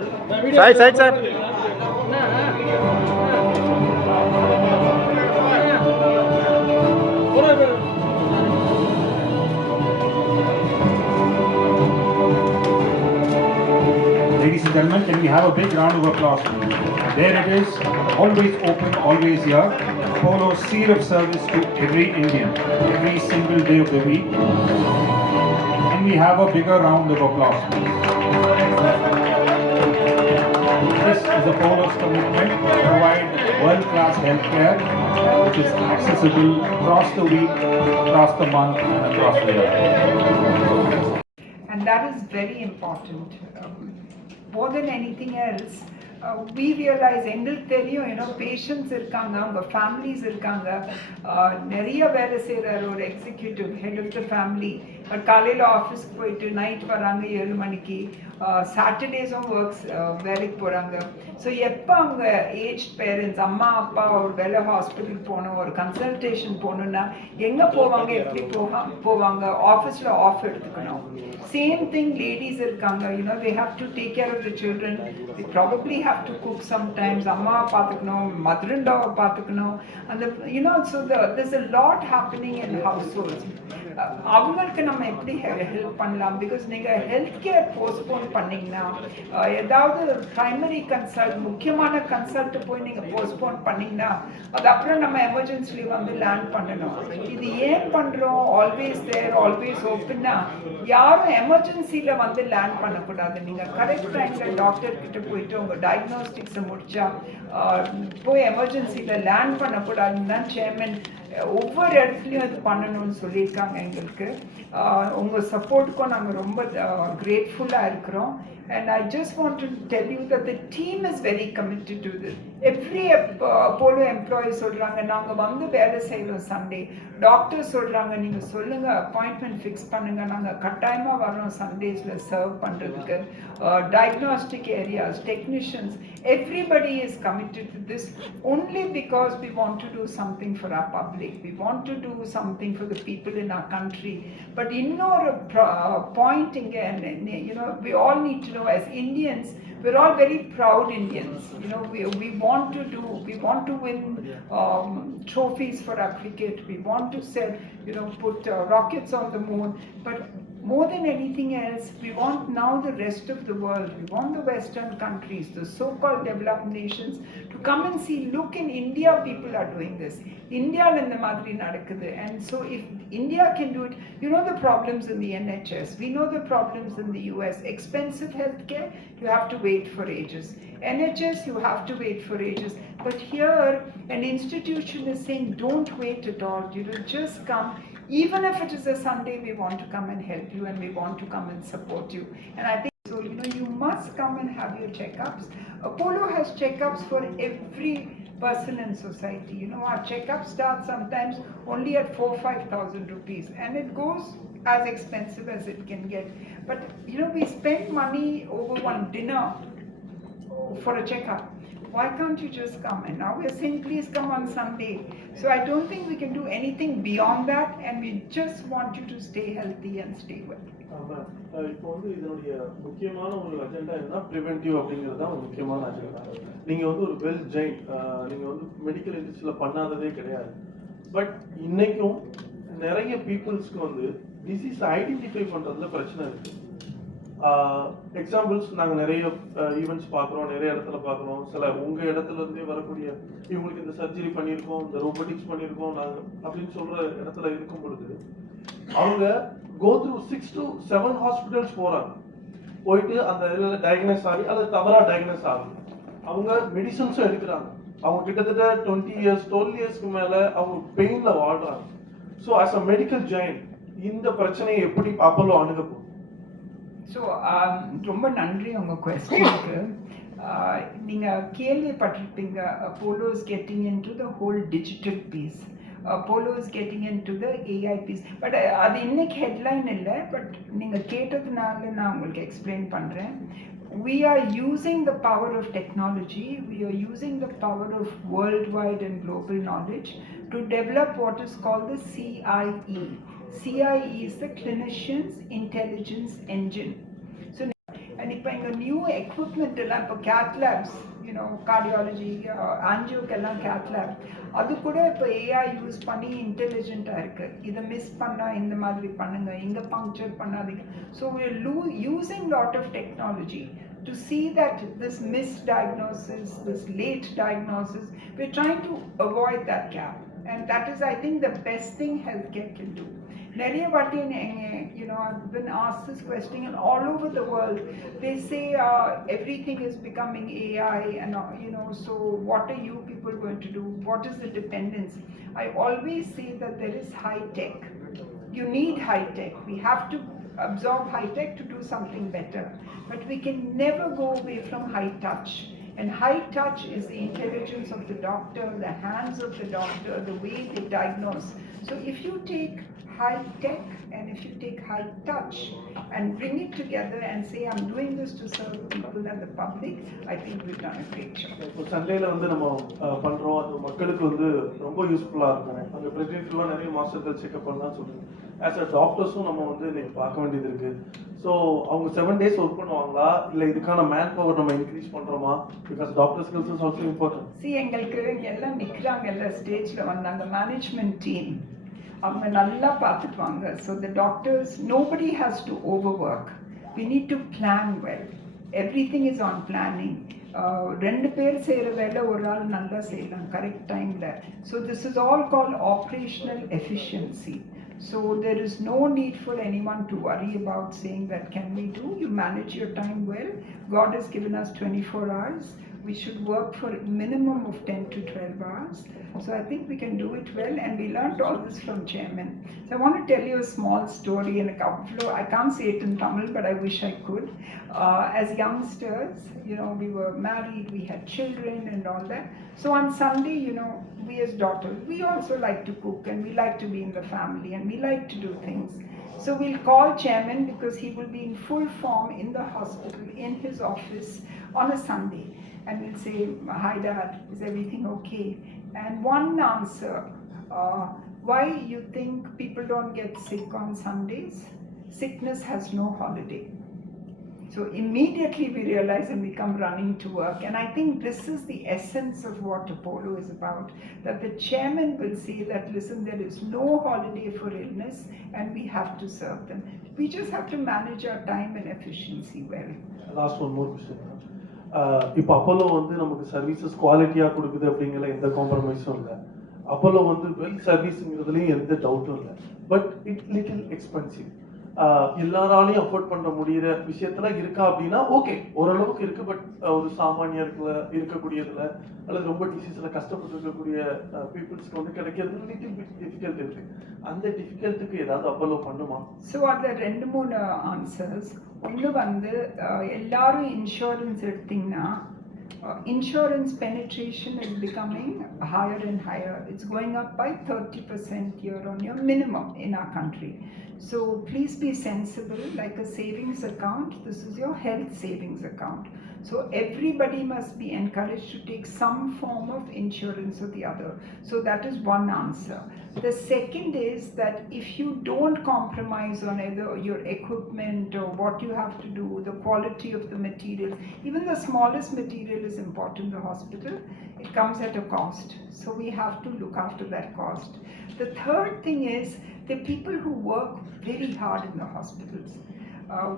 Side. Ladies and gentlemen, can we have a big round of applause, please? And there it is, always open, always here. Polo's seal of service to every Indian, every single day of the week. Can we have a bigger round of applause, please? This is the Polo's commitment to provide world-class healthcare, which is accessible across the week, across the month, and across the year. And that is very important. More than anything else, we realize எங்களுக்கு தெரியும் பேஷண்ட்ஸ் இருக்காங்க, அவங்க ஃபேமிலிஸ் இருக்காங்க, நிறைய வேலை செய்கிற ஒரு executive head of the family காலையில் ஆஃபீஸ்க்கு போயிட்டு நைட் வராங்க 7 மணிக்கு, சாட்டர்டேஸும் ஒர்க்ஸ் வேலைக்கு போகிறாங்க. ஸோ எப்போ அவங்க ஏஜ் பேரண்ட்ஸ் அம்மா அப்பா ஒரு வேலை ஹாஸ்பிட்டல் போகணும், ஒரு கன்சல்டேஷன் போகணுன்னா எங்கே போவாங்க, எப்படி போவாங்க? ஆஃபீஸில் ஆஃப் எடுத்துக்கணும். Same thing, ladies இருக்காங்க, they have to take care of the children, they probably have to cook sometimes, amma paathukanum, mother-in-law paathukanum, and so there's a lot happening in households. அவங்களுக்கு நம்ம எப்படி ஹெல்ப் பண்ணலாம்? பிகாஸ் நீங்கள் ஹெல்த் கேர் போஸ்ட்போன் பண்ணிங்கன்னா, ஏதாவது primary consult முக்கியமான கன்சல்ட் போய் நீங்கள் போஸ்ட்போன் பண்ணிங்கன்னா, அது அப்புறம் நம்ம எமர்ஜென்சிலி வந்து லேண்ட் பண்ணணும். இது ஏன் பண்ணுறோம்? ஆல்வேஸ் தேர் ஆல்வேஸ் ஓப்பன்னா, யாரும் எமர்ஜென்சியில் வந்து லேண்ட் பண்ணக்கூடாது. நீங்கள் கரெக்ட் டைமில் டாக்டர் கிட்ட போயிட்டு உங்கள் டயக்னோஸ்டிக்ஸை முடிச்சா போய் எமர்ஜென்சியில் லேண்ட் பண்ணக்கூடாதுன்னு தான் சேர்மன் ஒவ்வொரு இடத்துலையும் இது பண்ணணும்னு சொல்லியிருக்காங்க எங்களுக்கு. உங்கள் சப்போர்ட்டுக்கும் நாங்கள் ரொம்ப கிரேட்ஃபுல்லாக இருக்கிறோம். And I just want to tell you that the team is very committed to this. Every Apollo employee சொல்றாங்க, நாங்க வந்து வேலை செய்யறோம் சண்டே. டாக்டர் சொல்றாங்க, நீங்க சொல்லுங்க, அப்பாயின்மெண்ட் ஃபிக்ஸ் பண்ணுங்க, நாங்க கட்டாயமா வரோம் சண்டேஸ்ல சர்வ் பண்றதுக்கு. Diagnostic areas, technicians, everybody is committed to this only because we want to do something for our public. We want to do something for the people in our country. But இன்னொரு point again, we all need to know, as Indians, we're all very proud Indians. We want to win trophies for our cricket. We want to put rockets on the moon. But more than anything else, we want now the rest of the world, we want the Western countries, the so-called developed nations, to come and see, look, in India people are doing this. India இந்த மாதிரி நடக்குது. And so if India can do it, the problems in the NHS, we know the problems in the US, expensive healthcare, you have to wait for ages. NHS, you have to wait for ages. But here, an institution is saying, don't wait at all, just come. Even if it is a Sunday, we want to come and help you, and we want to come and support you. And I think so, you must come and have your checkups. Apollo has checkups for every person in society. Our checkups start sometimes only at 4,000-5,000 rupees, and it goes as expensive as it can get. But we spend money over one dinner for a checkup. Why can't you just come? And now we're saying, please come on Sunday. So I don't think we can do anything beyond that, and we just want you to stay healthy and stay well. இப்போ வந்து இதனுடைய முக்கியமான ஒரு அஜெண்டா என்ன, ப்ரிவென்டிவ் அப்படிங்கிறது தான் ஒரு முக்கியமான அஜெண்டா. நீங்கள் வந்து ஒரு வெல் ஜெயின், நீங்கள் வந்து மெடிக்கல் இண்டஸ்ட்ரியில் பண்ணாததே கிடையாது. பட் இன்னைக்கும் நிறைய பீப்புள்ஸ்க்கு வந்து டிசீஸ் ஐடென்டிஃபை பண்ணுறதுல பிரச்சனை இருக்குது. எக்ஸாம்பிள்ஸ் நாங்கள் நிறைய ஈவெண்ட்ஸ் பார்க்குறோம், நிறைய இடத்துல பார்க்குறோம். சில உங்கள் இடத்துலேருந்தே வரக்கூடிய, இவங்களுக்கு இந்த சர்ஜரி பண்ணியிருக்கோம், இந்த ரோபோட்டிக்ஸ் பண்ணியிருக்கோம் நாங்கள் அப்படின்னு சொல்கிற இடத்துல இருக்கும் பொழுது அவங்க கோ த்ரூ 6 to 7 ஹாஸ்பிட்டல்ஸ் போகிறாங்க. போயிட்டு அந்த இதில் டயக்னோஸ் ஆகி அது தவறாக டயக்னோஸ் ஆகுது. அவங்க மெடிசன்ஸும் எடுக்கிறாங்க. அவங்க கிட்டத்தட்ட 12 இயர்ஸ்க்கு மேலே அவங்க பெயினில் வாழ்கிறாங்க. So as a medical Jain இந்த பிரச்சனையை எப்படி அப்போலோ அணுகப்போம்? ஸோ ரொம்ப நன்றி உங்கள் கொஸ்டினுக்கு. நீங்கள் கேள்விப்பட்டிருப்பீங்க, Apollo is getting into the whole digital piece. Apollo is getting into the AI piece. But அது இன்னைக்கு ஹெட்லைன் இல்லை, பட் நீங்கள் கேட்டதுனால நான் உங்களுக்கு எக்ஸ்பிளைன் பண்ணுறேன். We are using the power of technology, we are using the power of worldwide and global knowledge to develop what is called the CIE. CIE is the Clinician's Intelligence Engine. So, and இப்போ எங்கள் new equipment எல்லாம் இப்போ cath labs, cardiology, angioக்கெல்லாம் cath lab, அது கூட இப்போ AI use பண்ணி இன்டெலிஜென்ட்டாக இருக்கு. இதை மிஸ் பண்ணா இந்த மாதிரி பண்ணுங்க, இங்க பங்க்சர் பண்ணாதீங்க. So using lot of technology to see that this misdiagnosis, this late diagnosis, we're trying to avoid that gap. And that is, I think, the best thing healthcare can do. நிறைய வாட்டி I've been asked this question, and all over the world they say everything is becoming AI, and so what are you people going to do? What is the dependence? I always say that there is high tech. You need high tech. We have to absorb high tech to do something better, but we can never go away from high touch. And high touch is the intelligence of the doctor, the hands of the doctor, the way they diagnose. So if you take high tech and if you take high touch and bring it together and say, I'm doing this to serve people and the public, I think we've done a great job. இப்போ சண்டேல வந்து நம்ம பண்றோம், அது மக்களுக்கு வந்து ரொம்ப யூஸ்ஃபுல்லா இருக்கும். அங்க பிரசிடென்ட்லாம் நிறைய மாஸ்டர்கள் செக்அப் பண்ணலாம் சொல்லுங்க. ஆஸ் அ டாக்டர்ஸும் நம்ம வந்து இன்னைக்கு பார்க்க வேண்டியது இருக்கு. ஸோ அவங்க 7 days ஒர்க் பண்ணுவாங்களா, இல்லை இதுக்கான மேன் பவர் நம்ம இன்க்ரீஸ் பண்றோமா? Because doctor skills is also important. எங்களுக்கு எல்லாம் நிற்கிறாங்கல்ல ஸ்டேஜ்ல வந்தாங்க மேனேஜ்மெண்ட் டீம், அவங்க நல்லா பார்த்துக்குவாங்க. So the doctors, nobody has to over work. We need to plan well. Everything is on planning. 2 பேர் செய்கிற வேலை ஒரு ஆள் நல்லா செய்யலாம் கரெக்ட் டைமில். So this is all called operational efficiency. So there is no need for anyone to worry about saying that can we do. You manage your time well. God has given us 24 hours. We should work for a minimum of 10 to 12 hours. So I think we can do it well, and we learned all this from Chairman. So I want to tell you a small story in a couple of, I can't say it in Tamil, but I wish I could. As youngsters, we were married, we had children and all that. So on Sunday, we as daughters, we also like to cook, and we like to be in the family, and we like to do things. So we'll call Chairman because he will be in full form in the hospital, in his office on a Sunday. And we'll say, hi Dad, is everything okay? And one answer, why you think people don't get sick on Sundays? Sickness has no holiday. So immediately we realize and we come running to work. And I think this is the essence of what Apollo is about, that the chairman will say that, listen, there is no holiday for illness and we have to serve them. We just have to manage our time and efficiency well. Last one more question. இப்போ அப்போலோ வந்து நமக்கு சர்வீசஸ் குவாலிட்டியாக கொடுக்குது அப்படிங்கிற எந்த காம்ப்ரமைஸும் இல்லை. அப்போலோ வந்து வெல் சர்வீஸுங்கிறதுலையும் எந்த டவுட்டும் இல்லை. But it little expensive. எல்லாராலையும் அஃபோர்ட் பண்ண முடிகிற விஷயத்துல இருக்கா அப்படின்னா ஓகே, ஓரளவுக்கு இருக்கு. பட் ஒரு சாமானியர்ல இருக்கக்கூடியதுல அல்லது ரொம்ப டிசீஸ்ல கஷ்டப்பட்டு இருக்கக்கூடிய பீப்புள்ஸ்க்கு வந்து கிடைக்கிறது லிட்டில் பிட் டிஃபிகல்ட் இருக்கு. அந்த டிஃபிகல்ட்டுக்கு ஏதாவது அப்போலோ பண்ணுமா? ஸோ அதில் 2-3 ஆன்சர்ஸ். ஒன்று வந்து எல்லாரும் இன்சூரன்ஸ் எடுத்தீங்கன்னா insurance penetration is becoming higher and higher. It's going up by 30% year on year minimum in our country. So please be sensible. Like a savings account, this is your health savings account. So everybody must be encouraged to take some form of insurance or the other. So that is one answer. The second is that if you don't compromise on either your equipment or what you have to do, the quality of the materials, even the smallest material is important in the hospital, it comes at a cost. So we have to look after that cost. The third thing is the people who work very hard in the hospitals.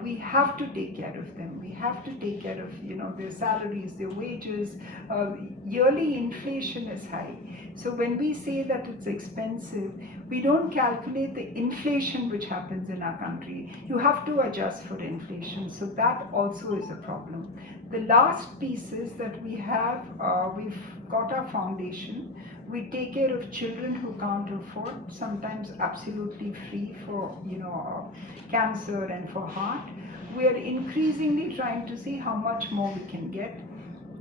We have to take care of them. We have to take care of their salaries, their wages. Yearly inflation is high. So when we say that it's expensive, we don't calculate the inflation which happens in our country. You have to adjust for inflation. So that also is a problem. The last piece is that we've got our foundation. We take care of children who can't afford, sometimes absolutely free for cancer and for heart. We are increasingly trying to see how much more we can get.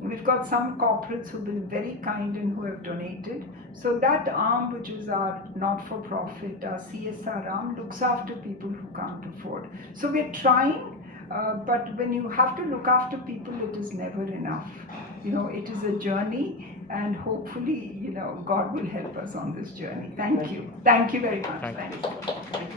We've got some corporates who've been very kind and who have donated. So that arm, which is our not-for-profit, our CSR arm, looks after people who can't afford. So we're trying, but when you have to look after people, it is never enough. It is a journey, and hopefully, God will help us on this journey. Thank you. Thank you very much. Thank you.